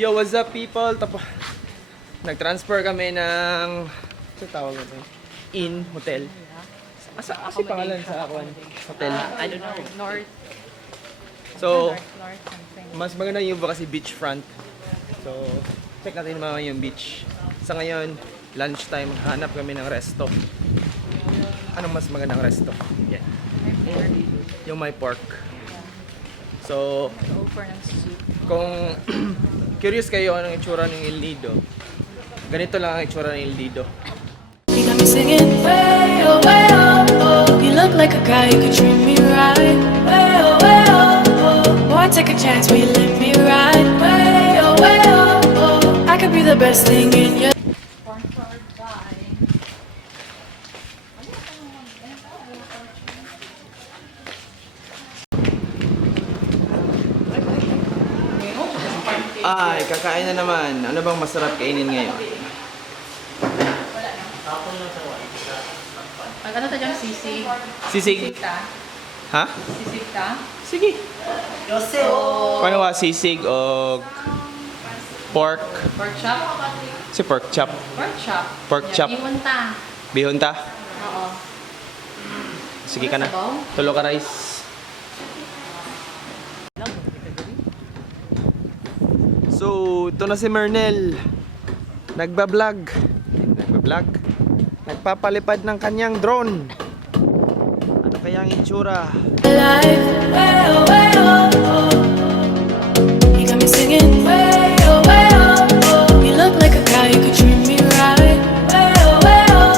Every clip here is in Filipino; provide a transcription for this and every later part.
Yo, what's up people? Nag-transfer kami ng tawag ito? In hotel. Asa kasi pangalan sa ako hotel? I don't know. North. So, North something. mas maganda yung kasi beachfront. So, check natin mga yung beach. Sa ngayon, lunchtime, hanap kami ng resto. Anong mas magandang resto? Yan. Yung may pork. So, Offer ng soup. kung curious kayo anong itsura ng El Nido, ganito lang ang itsura ng El Nido. You got me singing way oh, oh. You look like a guy who could treat me right. Way oh, oh. Boy, take a chance, will you let me ride? Way oh, oh. I could be the best thing in your Sponsored by... Ay, kakain na naman. Ano bang masarap kainin ngayon? Ano ta dyan? Sisig? Sisig. Sisig ta? Ha? Sisig ta? Sige. Paano ba sisig o pork? Pork chop? Si pork chop. Pork chop. Pork chop. Iwan ta. Bihon ta? Oo. Sige ka na. Tulo ka rice. So, ito na si Mernel. Nagbablog. Nagpapalipad ng kanyang drone. Ano kaya ang itsura? life. Way oh. You got me singing way oh, oh. You look like a guy who could treat me right. Way oh.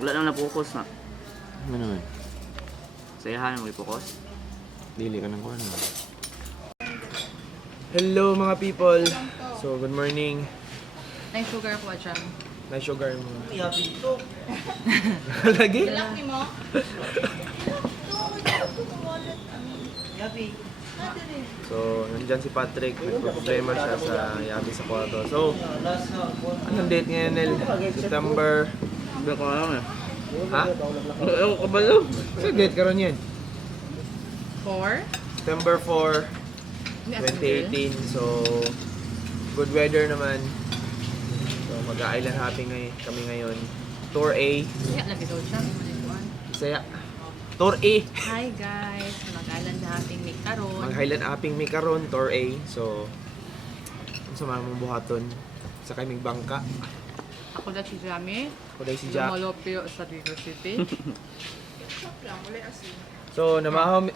Wala nang napokus na. Ano naman? Sayahan mo ipokus. Dili ka ng kuwan. Hello mga people. So, good morning. Ay, sugar po dyan. Na sugar mo. Lagi? Laki mo? So, nandyan si Patrick. Nagpo-problema siya sa yabi sa kwarto. So, anong date ngayon, Nel? September... Hindi ko alam eh. Ha? Ewan ko ba yun? So, date ka ron yan? 4? September 4, 2018. So, good weather naman. So, mag-island hopping kami ngayon. Tour A. Kaya lagi daw siya. Bisaya. Tour A. Hi guys! Mag-island hopping may karon. Mag-highland hopping mi karon, Tour A. So, ang sama mong buhaton sa kaming bangka. Ako na si Jamie. Ako dahil si Jack. Lumalopyo sa River City. So, namahom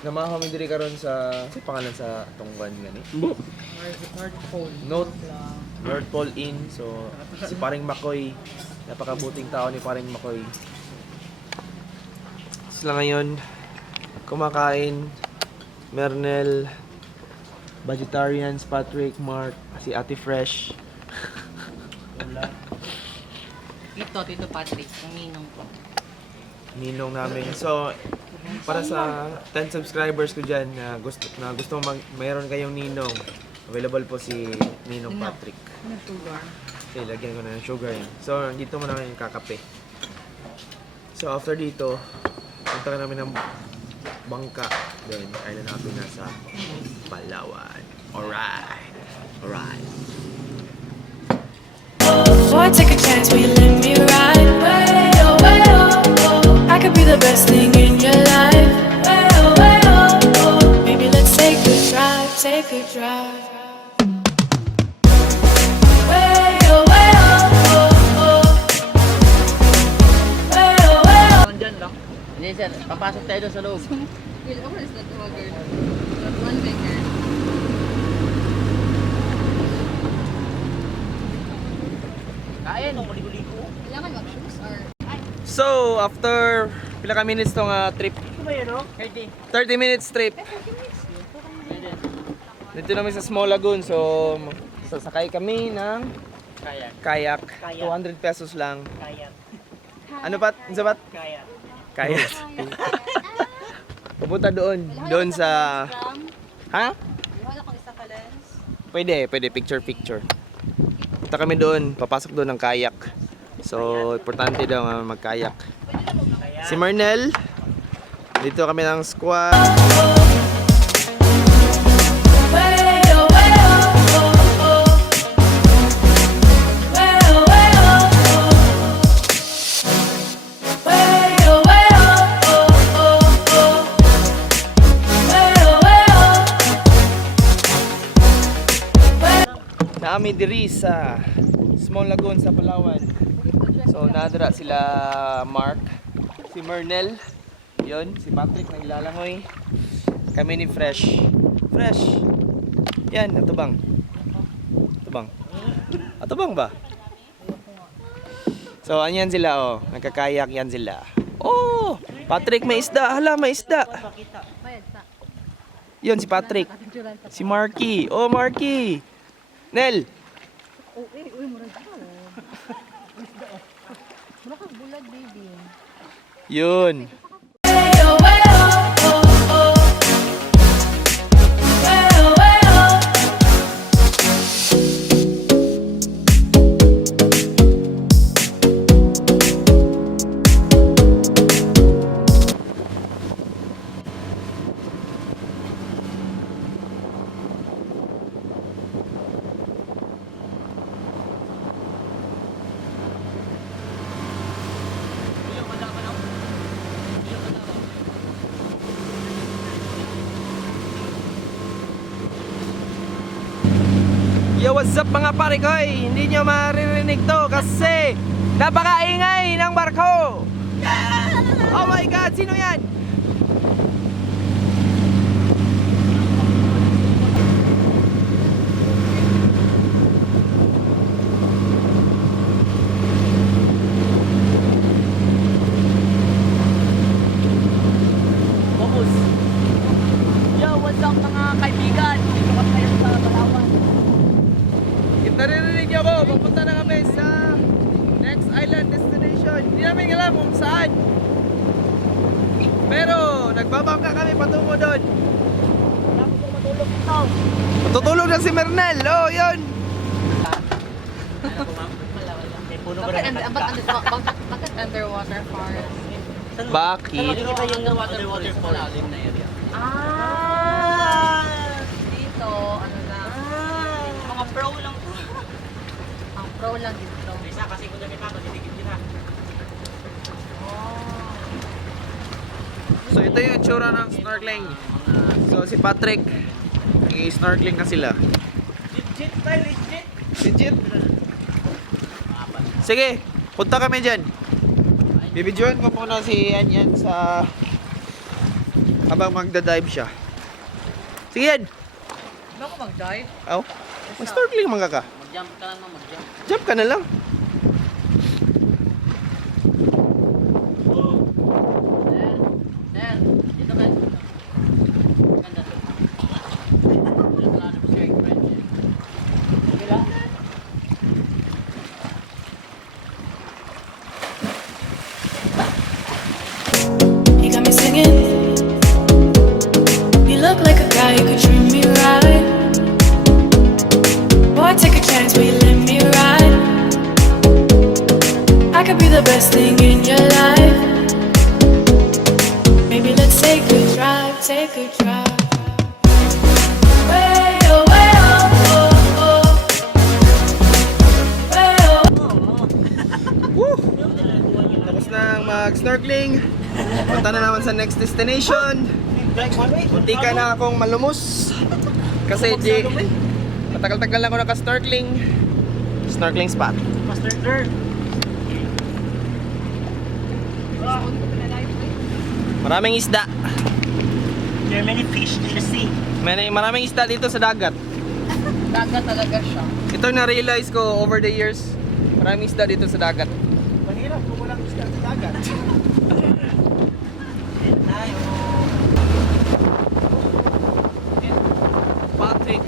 diri karon sa pangalan sa tungwan gani. North Pole. North Pole Inn. So, si Paring Makoy. Napakabuting tao ni Paring Makoy. Sila ngayon kumakain. Mernel, Vegetarians, Patrick, Mark, si Ate Fresh. Tito Patrick, ang ninong ko. Ninong namin. So, para sa 10 subscribers ko dyan na gusto mayroon kayong ninong, available po si Ninong Patrick. Ano sugar? Okay, lagyan ko na ng sugar yan. So, dito mo na yung kakape. So, after dito, punta ka namin ng bangka. Then, island natin na sa Palawan. Alright. Boy, take a chance, will you let me ride? Way oh. I could be the best thing in your life. Way oh. Maybe let's take a drive. Way oh. Nandyan lang. Hindi sir, papasok tayo doon sa loob. Where is that girl? That one maker. Kain. Kailangan mag-shoes or... So, after pila ka minutes tong trip? 30 minutes trip. Dito namin sa Small Lagoon. So, sasakay kami ng kayak. 200 pesos lang. Ano pa? Ano ba? Kayak. Pupunta doon sa... Ha? Wala kang isa ka lens. Pwede picture. Punta kami doon, papasok doon ng kayak. So, importante daw magkayak. Si Mernel, dito kami ng squad. kami diri sa Small Lagoon sa Palawan. So nadra sila Mark, si Mernel, yun, si Patrick naglalangoy. Kami ni Fresh. Fresh. Yan, atubang. Atubang. Atubang ba? So anyan sila oh, nagkakayak yan sila. Oh, Patrick may isda. Hala, may isda. Bayad sa. Yun si Patrick. Si Marky. Oh, Marky. Nel. Uy, murag ka. Mura kang bulag, baby. Yun. Way-oh, way-oh, oh, oh. Way-oh, way-oh. Yo, what's up mga pare ko? Hindi nyo maririnig to kasi napakaingay ng barko. Oh my God, sino yan? Focus. Yo, what's up mga kaibigan? Dito kami ngayon sa Palawan. Naririnig niyo ako, pupunta na kami sa next island destination. Hindi namin alam kung saan. Pero nagbabangka kami patungo doon. Wala ko pong matulog dito. Matutulog na si Mernel. Oh, yun. May puno ba Bakit rin ng bakit underwater forest? Bakit? Kita yung water fall na area. Dito, ano lang. Mga pro lang po. Ang pro lang dito. Isa kasi kung dami pa, matitigil kita. So ito yung itsura ng snorkeling. So si Patrick, nag-snorkeling na sila. Legit tayo, legit. Legit. Sige, punta kami dyan. Bibidyoan ko muna si Yan sa habang magda-dive siya. Sige yan. Ano ako mag-dive? Aw, mag-snorkeling mga ka. Mag-jump ka lang na mag-jump. Jump ka na lang. Sir, dito ka. Ganda to. Wala na po sir, friend. Okay lang? You got me singing. You look like a guy who could treat me right. Boy, take a chance, will you let me ride? I could be the best thing in your life. Maybe let's take a drive, take a drive. Way, oh, way, oh, oh, oh. Way, oh. Woo! Tapos na mag-snorkeling. Punta na naman sa next destination. Munti ka na akong malumos. Kasi di matagal-tagal na ako naka-snorkeling. Snorkeling spot. Master Nerd. Maraming isda. There are many fish in the sea. Maraming isda dito sa dagat. Dagat talaga siya. Ito na-realize ko over the years. Maraming isda dito sa dagat. Mahirap kung walang isda sa dagat. Patrick.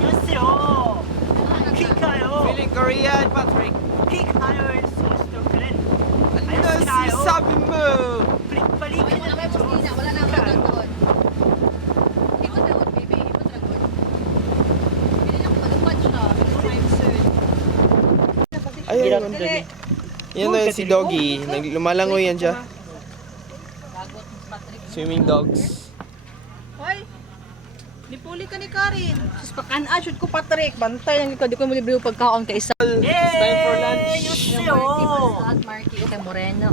Yosyo! Kikayo! Feeling Korean, Patrick. Kikayo is gusto ko rin. Ano sabi mo? Paligid Wala na may pusina, wala na akong doon. Himot na wood, baby. Himot na good. Pili lang palupad siya. Pili sir. Ayun. Yan na si Doggy. Lumalangoy yan siya. Bagot, Patrick. Swimming dogs. Hoy! Nipuli ka ni Karin. Sus, pakaan-an, shoot ko Patrick. Bantay lang ikaw, di ko mo libre yung pagkaon ka isa. It's time for lunch. Yung Marky, okay, Morena.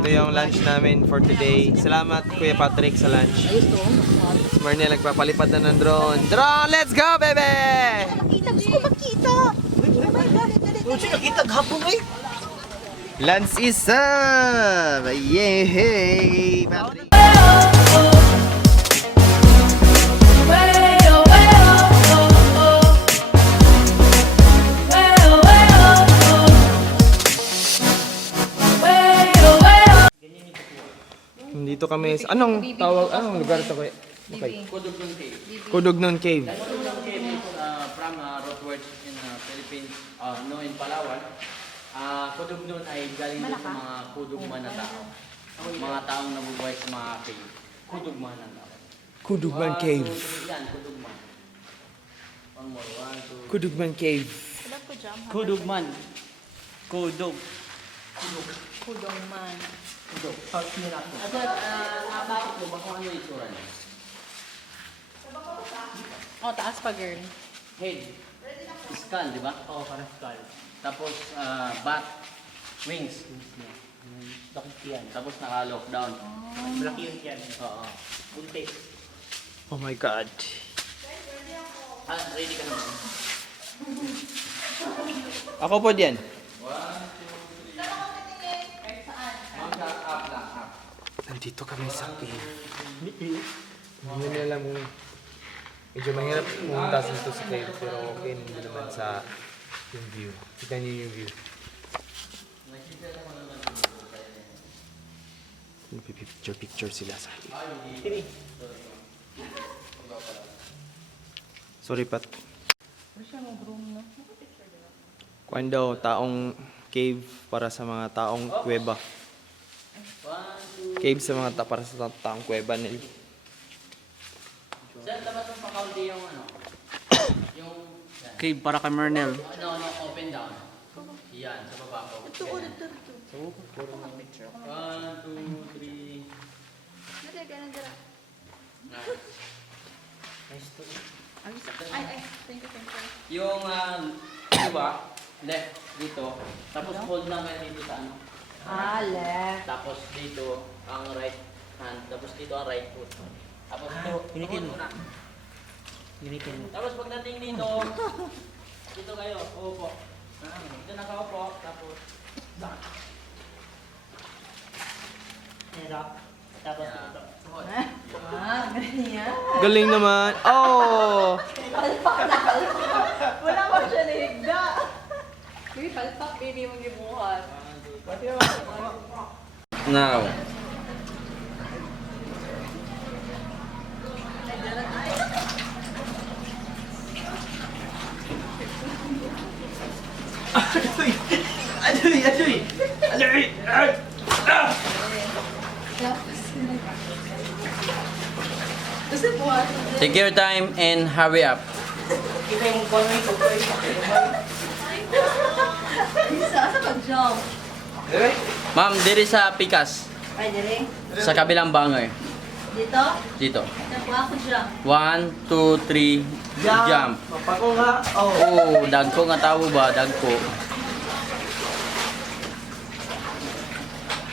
Ito yung lunch namin for today. Salamat Kuya Patrick sa lunch. Ayos to. Marnel nagpapalipad na ng drone. Drone, let's go, baby! Makita, gusto ko makita. Oh my God, dali. Nakita gahapon eh. Lance is up! Yay! Patrick. Dito kami sa... Anong tawag? Anong lugar ito? Okay. Kudugnon Cave. Kudugnon Cave. Kudugnon Cave is from Rothward in Philippines, no, in Palawan. Kudugnon ay galing doon sa mga kudugman na tao. Mga taong nabubuhay sa mga cave. Kudugman na tao. Kudugman Cave. Yan, kudugman. One more, one, two. Kudugman Cave. Kudugman. Kudug. Kudong man. Kudug. At nabakit mo ba kung ano yung itsura niya? Oh, taas pa, girl. Head. Skull, di ba? Oo, parang skull. Tapos, bat. Wings. Bakit yan? Tapos naka-lockdown. Malaki yun yan. Oo. Buntis. Oh my God. Ready ka naman? Ako po diyan. Nandito kami sa cave. Hindi nyo alam kung medyo mahirap pumunta dito sa cave pero okay naman sa yung view. Kita niyo yung view. Picture sila sa cave. Sorry, Pat. Kuan daw, taong cave para sa mga taong kuweba. Cave sa mga para sa taong kuweba nila. Saan dapat yung pakaunti yung ano? Yung... Cave para kay Mernel. No, open down. Yan, sa baba ko. Ito. Picture. 1, 2, 3. Dali, ganun dira. Nice to. Ay, thank you. Yung, diba? Left dito. Tapos hold lang kayo dito sa ano. Left. Tapos dito ang right hand. Tapos dito ang right foot. Tapos initin mo na. Initin mo. Tapos pagdating dito, dito kayo, upo. Dito nakaupo. Tapos, back. Tapos dito. Ganyan. Galing naman. Oh! Wala pa siya nahigda. Uy, palpak, baby, mong gibuhat. Now. Kasi buhat. Take your time and hurry up. Sa pag-jump. Ma'am, diri sa Pikas. Ay, dali. Sa kabilang bangoy. Dito? Dito. Nakuha ko jump. 1, 2, 3, jump. Pako nga. Oh. Oh, dagko nga tawo ba? Dagko.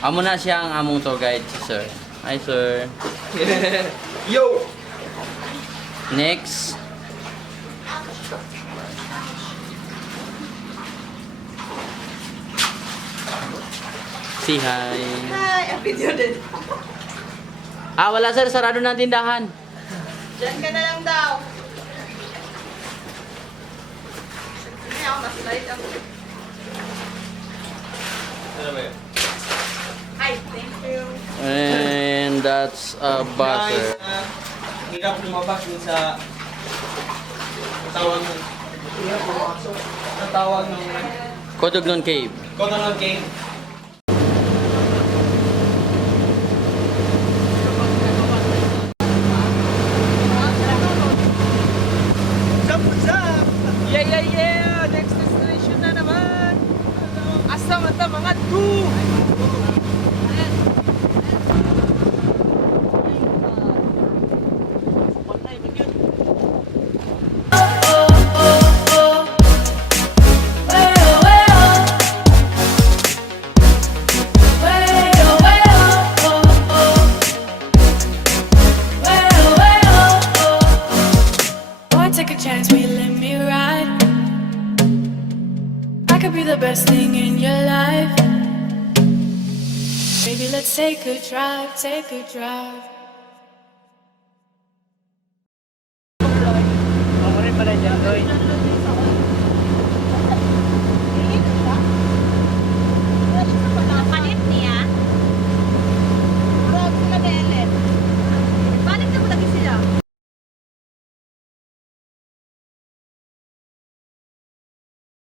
Amo na siya ang among tour guide, si sir. Hi, sir. Yo! Next. Say hi. Hi, ang video din. Wala sir, sarado na ang tindahan. Diyan ka na lang daw. Hindi ako mas-light ako. Ano ba yun? Hi, thank you. And that's a buzzer. Hirap lumabas yun sa tawag ng tawag ng Kotognon Cave. Kotognon Cave. Yeah! Next destination na naman! Asa man ta mga two! could be the best thing in your life. Baby, let's take a drive, take a drive. Ako rin pala dyan, Roy.